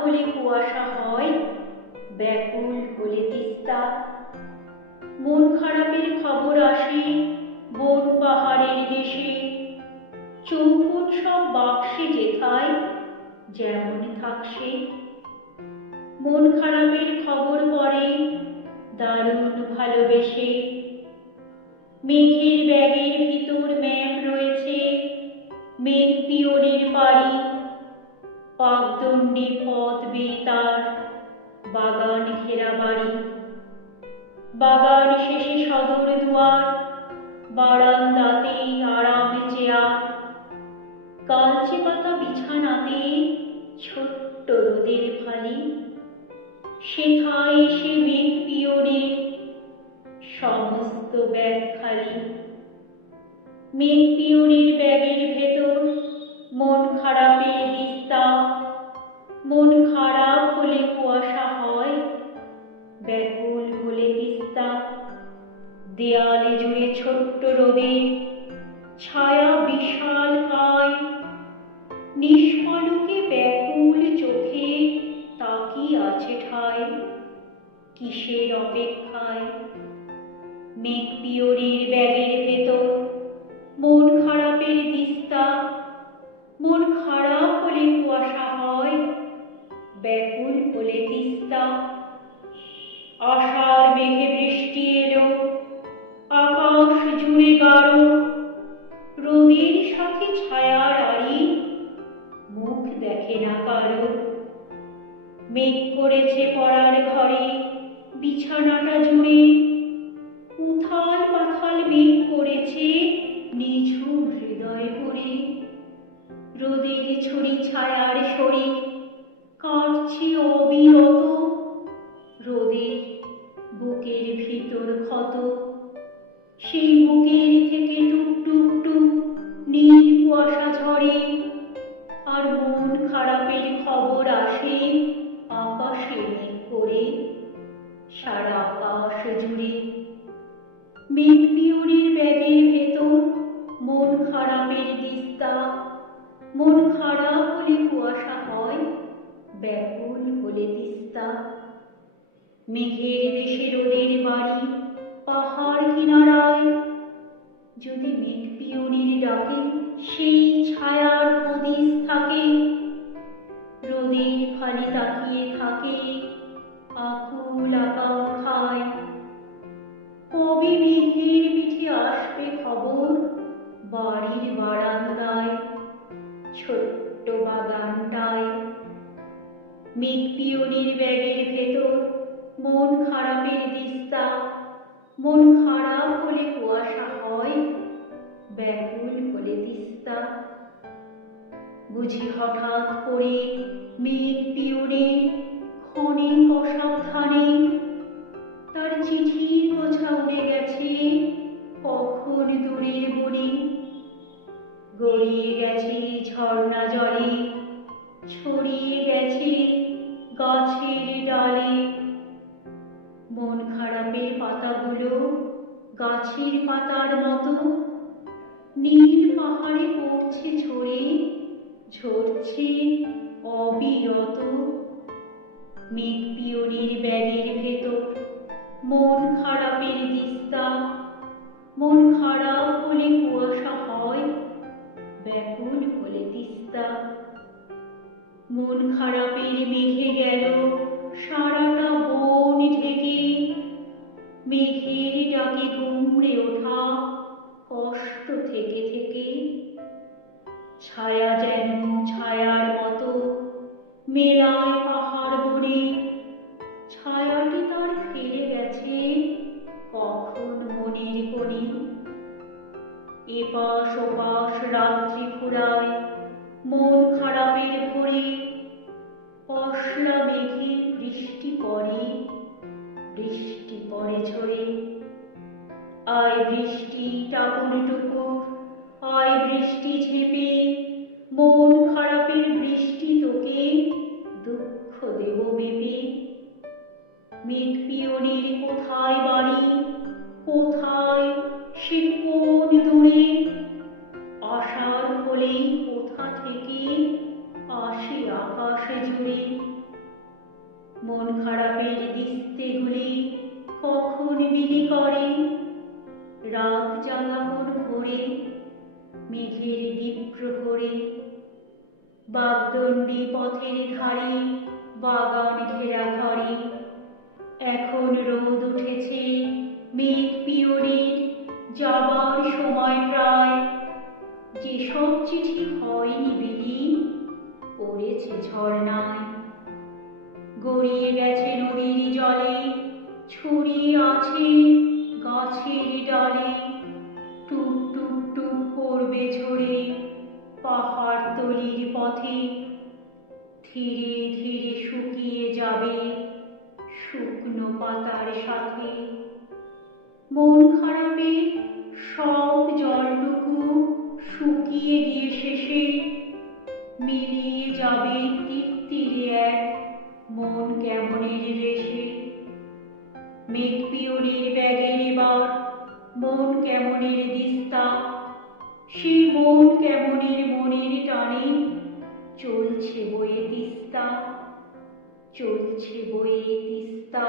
হলে কুয়াশা হয়, ব্যাকুল হলে তিস্তা। মন খারাপের খবর আসে, বন পাহাড়ের দেশে। চৌকট সব বাক্সে যেথায়, যেমন থাকছে। মন খারাপের খবর পড়ে, দারুণ ভালোবেসে। মেঘের ব্যাগের ভিতর ম্যাপ রয়েছে, মেঘ পিওনের বাড়ি পাকদণ্ডে পথ বেয়ে তার বাগান ঘেরা বাড়ি। বাগান শেষে সদর দুয়ার, বারান্দাতে আরাম চেয়ার কালচে পাতা বিছানাতে ছোট্ট রোদের ফালি। সেথায় এসে মেঘ পিওনের সমস্ত ব্যাগ খালি। মেঘ পিওনের ব্যাগের মন খারাপ হলে কুয়াশা হয়, ব্যাকুল হলে তিস্তা। দেয়ালে জুড়ে ছোট্ট রোদের ছায়া বিশাল কায় নিষ্পলকে ব্যাকুল চোখে তাকিয়ে আছে ঠায়। কিসের অপেক্ষায়? মেঘ পিওরির ব্যাগের ভেতর মন খারাপের দিস্তা মন খারাপ ব্যাকুল হলে তিস্তা। আষাঢ় মেঘে বৃষ্টি এলো, আকাশ জুড়ে গাঢ়। রোদের সাথে ছায়ার আড়ি, মুখ দেখে না কারও। মেঘ করেছে পড়ার ঘরে, বিছানাটা জুড়ে। উথাল পাথাল মেঘ করেছে নিঝুম হৃদয় করে রোদের ছড়ি ছায়ার শরীর কাটছে অবিরত। রোদে বুকের ভিতর ক্ষত। সেই বুকের থেকে টুক টুক টুক নীল কুয়াশা ঝরে। আর মন খারাপের খবর আসে আকাশে করে। সারা আকাশ জুড়ে। মেঘ ব্যাগের ভেতর মন খারাপের দিস্তা মন খারাপ হলে কুয়াশা হয় ব্যাকুল হলে তিস্তা। মেঘের দেশে রোদের বাড়ি, পাহাড় কিনারায়। যদি মেঘ পিওনের ডাকে, সেই ছায়ার হদিস থাকে। রোদের ফালি তাকিয়ে থাকে, আকুল আকাঙ্ক্ষায়। কবি মেঘের পিঠে আসবে খবর বাড়ির বারান্দায়, ছোট্ট বাগানটায়? মেঘ পিওনের ব্যাগের ভেতর মন খারাপের দিস্তা। মন খারাপ হলে কুয়াশা হয়, ব্যাকুল হলে তিস্তা। বুঝি হঠাৎ করে মেঘ পিওনের ক্ষণে অসাবধানে তার চিঠির গোছা উড়ে গেছে কখন দূরের বনে। গড়িয়ে গাছের পাতার মতো। নীল পাহাড়ে পড়ছে ঝরে ঝরছে অবিরত। মেঘ পিওরির ব্যাগের ভেতর মন খারাপের দিস্তা। মন খারাপ হলে কুয়াশা হয়, ব্যাকুল হলে তিস্তা। মন খারাপের মেঘে গেল সারাটা ওঠা কষ্ট থেকে থেকে ছায়া যেন ছায়ার মতো মেলায় পাহাড় বনে ছায়াটি তার ফেলে গেছে কখন মনের কোণে? এপাশ ওপাশ রাত্রি ফুরায় মন খারাপের ভরে পশলা মেঘে বৃষ্টি পড়ে বৃষ্টি পড়ে ঝরে। আয় বৃষ্টি টুকুর আয় বৃষ্টি ঝেপে, মন খারাপের বৃষ্টি তোকে দুঃখ দেব মেপে। মেঘ পিওনের কোথায় বাড়ি, কোথায় সে কোন দূরে? আসার হলেই কোথা থেকে আসে আকাশে জুড়ে? মন খারাপের দিস্তেগুলি কখন বিলি করে? রাত জাগাপন ভরে, মেঘের দ্বীপ প্রহরে বাগদণ্ডী পথের ধারে, বাগান ঘেরা ঘরে। এখন রোদ উঠেছে মেঘ পিওরির যাবার সময় প্রায়। যেসব চিঠি হয়নি বিলি পড়েছে ঝর্ণায়। গড়িয়ে গেছে নদীর জলে ছড়িয়ে আছে গাছের ডালে টুপ টুপ টুপ পড়বে ঝরে পাহাড় তলির পথে। ধীরে ধীরে শুকিয়ে যাবে শুকনো পাতার সাথে। মন খারাপে সব জলটুকু শুকিয়ে গিয়ে শেষে মিলিয়ে যাবে তিত্তিরে এক। মন কেমনের রেশে মেঘ পিওরির ব্যাগের এবার মন কেমনের দিস্তা? সেই মন কেমনের মনের টানে চলছে বয়ে তিস্তা, চলছে বয়ে তিস্তা।